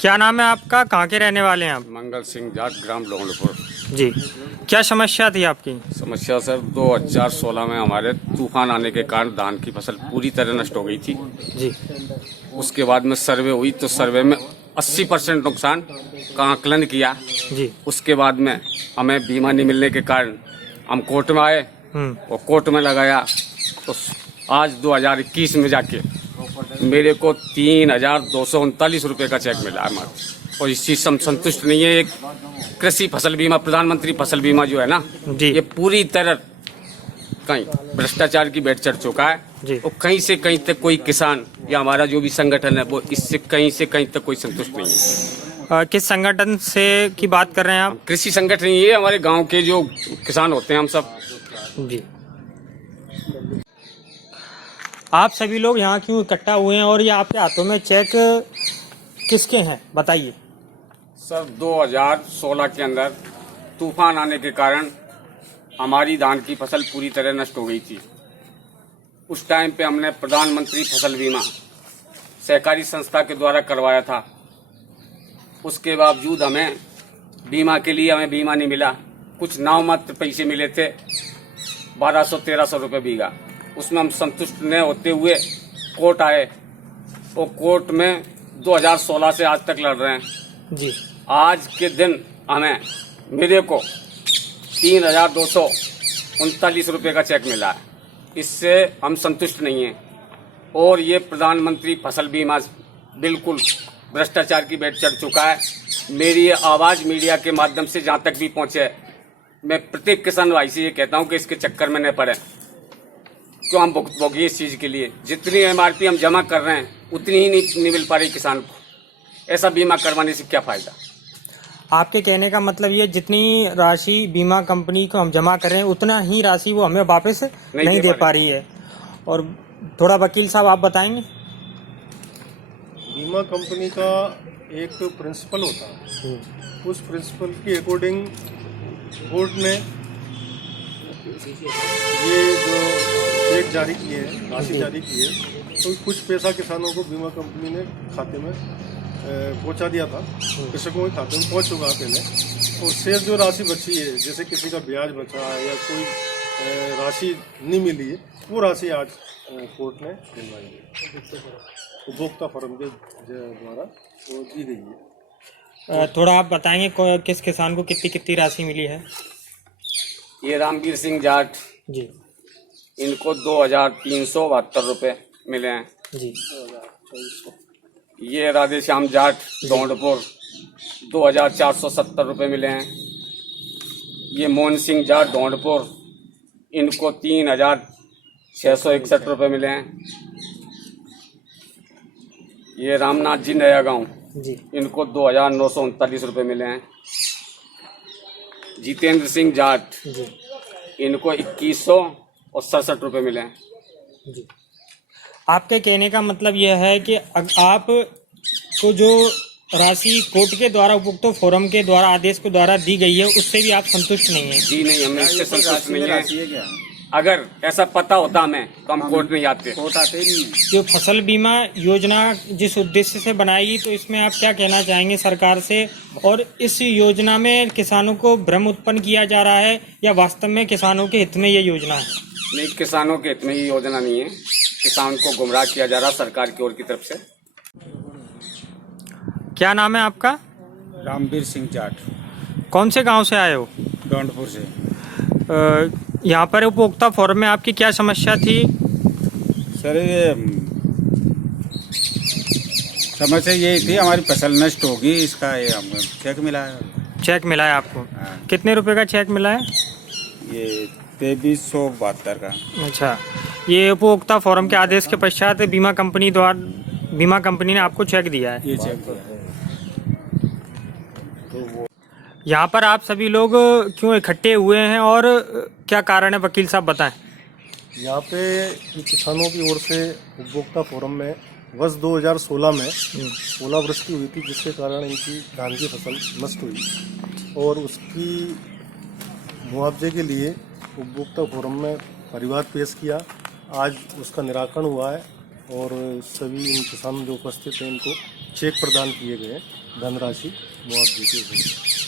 क्या नाम है आपका, कहाँ के रहने वाले हैं आप? मंगल सिंह जाट, ग्राम लोहड़पुर। जी, क्या समस्या थी आपकी? समस्या सर 2016 में हमारे तूफान आने के कारण धान की फसल पूरी तरह नष्ट हो गई थी। जी, उसके बाद में सर्वे हुई तो सर्वे में 80% नुकसान का आकलन किया। जी। उसके बाद में हमें बीमा नहीं मिलने के कारण हम कोर्ट में आए और कोर्ट में लगाया तो आज 2021 में जाके मेरे को 3,239 रुपये का चेक मिला है मात्र। और इस चीज से हम संतुष्ट नहीं है। एक कृषि फसल बीमा, प्रधानमंत्री फसल बीमा जो है ना, ये पूरी तरह कहीं भ्रष्टाचार की भेंट चढ़ चुका है। और कहीं से कहीं तक कोई किसान या हमारा जो भी संगठन है वो इससे कहीं तक कोई संतुष्ट नहीं है। किस संगठन से की बात कर रहे हैं आप? कृषि संगठन ये है, हमारे गांव के जो किसान होते हैं हम सब। जी, आप सभी लोग यहाँ क्यों इकट्ठा हुए हैं और ये आपके हाथों में चेक किसके हैं, बताइए। सर 2016 के अंदर तूफान आने के कारण हमारी धान की फसल पूरी तरह नष्ट हो गई थी। उस टाइम पे हमने प्रधानमंत्री फसल बीमा सहकारी संस्था के द्वारा करवाया था। उसके बावजूद हमें बीमा के लिए बीमा नहीं मिला। कुछ नाममात्र पैसे मिले थे, 1200-1300 रुपये बीघा। उसमें हम संतुष्ट न होते हुए कोर्ट आए और कोर्ट में 2016 से आज तक लड़ रहे हैं। जी, आज के दिन मेरे को 3,239 रुपये का चेक मिला है। इससे हम संतुष्ट नहीं हैं। और ये प्रधानमंत्री फसल बीमा बिल्कुल भ्रष्टाचार की भेंट चढ़ चुका है। मेरी ये आवाज़ मीडिया के माध्यम से जहाँ तक भी पहुँचे, मैं प्रत्येक किसान भाई से ये कहता हूँ कि इसके चक्कर में न पड़े। क्यों हम भोगिए इस चीज़ के लिए? जितनी MRP हम जमा कर रहे हैं उतनी ही नहीं मिल पा रही किसान को। ऐसा बीमा करवाने से क्या फ़ायदा? आपके कहने का मतलब ये जितनी राशि बीमा कंपनी को हम जमा कर रहे हैं उतना ही राशि वो हमें वापस नहीं दे पा रही है। और थोड़ा वकील साहब आप बताएंगे। बीमा कंपनी का एक प्रिंसिपल होता है, उस प्रिंसिपल के अकॉर्डिंग बोर्ड ने ये जो चेक जारी किए हैं, राशि जारी की है, तो कुछ पैसा किसानों को बीमा कंपनी ने खाते में पहुंचा दिया था। कृषकों के खाते में पहुंच चुका है पहले। और शेष जो राशि बची है, जैसे किसी का ब्याज बचा है या कोई राशि नहीं मिली है, वो राशि आज कोर्ट ने दिलवाई है, उपभोक्ता फोरम के द्वारा वो दी गई है। थोड़ा आप बताएंगे किस किसान को कितनी कितनी राशि मिली है? ये रामवीर सिंह जाट जी, इनको 2,372 रुपये मिले हैं जी। ये राधे श्याम जाट दौड़पुर 2,470 रुपये मिले हैं। ये मोहन सिंह जाट दौड़पुर, इनको 3,661 रुपये मिले हैं। ये रामनाथ जी नया गाँव जी, इनको 2,939 रुपये मिले हैं। जितेंद्र सिंह जाट जी, इनको 2,167 रुपये मिले हैं। जी। आपके कहने का मतलब यह है कि आप को जो राशि कोर्ट के द्वारा, उपभोक्ता फोरम के द्वारा आदेश के द्वारा दी गई है, उससे भी आप संतुष्ट नहीं हैं? जी नहीं, हमें इससे संतुष्ट नहीं है। अगर ऐसा पता होता हमें तो हम कोर्ट नहीं आते। कोर्ट आते ही नहीं। जो फसल बीमा योजना जिस उद्देश्य से बनाई, तो इसमें आप क्या कहना चाहेंगे सरकार से? और इस योजना में किसानों को भ्रम उत्पन्न किया जा रहा है या वास्तव में किसानों के हित में ये योजना है? नहीं, किसानों के हित में ये योजना नहीं है। किसान को गुमराह किया जा रहा सरकार की ओर की तरफ से। क्या नाम है आपका? रामवीर सिंह जाट। कौन से गांव से आए हो? दौंडपुर से। यहाँ पर उपभोक्ता फोरम में आपकी क्या समस्या थी? सर ये समस्या यही थी, हमारी फसल नष्ट होगी, इसका ये हमको चेक मिला है। चेक मिला है आपको? कितने रुपए का चेक मिला है? ये 2372 का। अच्छा, ये उपभोक्ता फोरम के आदेश के पश्चात बीमा कंपनी ने आपको चेक दिया है? ये चेक दिया है। यहाँ पर आप सभी लोग क्यों इकट्ठे हुए हैं और क्या कारण है, वकील साहब बताएं। यहाँ पे किसानों की ओर से उपभोक्ता फोरम में वर्ष 2016 में ओलावृष्टि हुई थी, जिसके कारण इनकी धान की फसल नष्ट हुई और उसकी मुआवजे के लिए उपभोक्ता फोरम में परिवाद पेश किया आज उसका निराकरण हुआ है और सभी इन किसान जो उपस्थित हैं इनको चेक प्रदान किए गए, धनराशि मुआवजे की।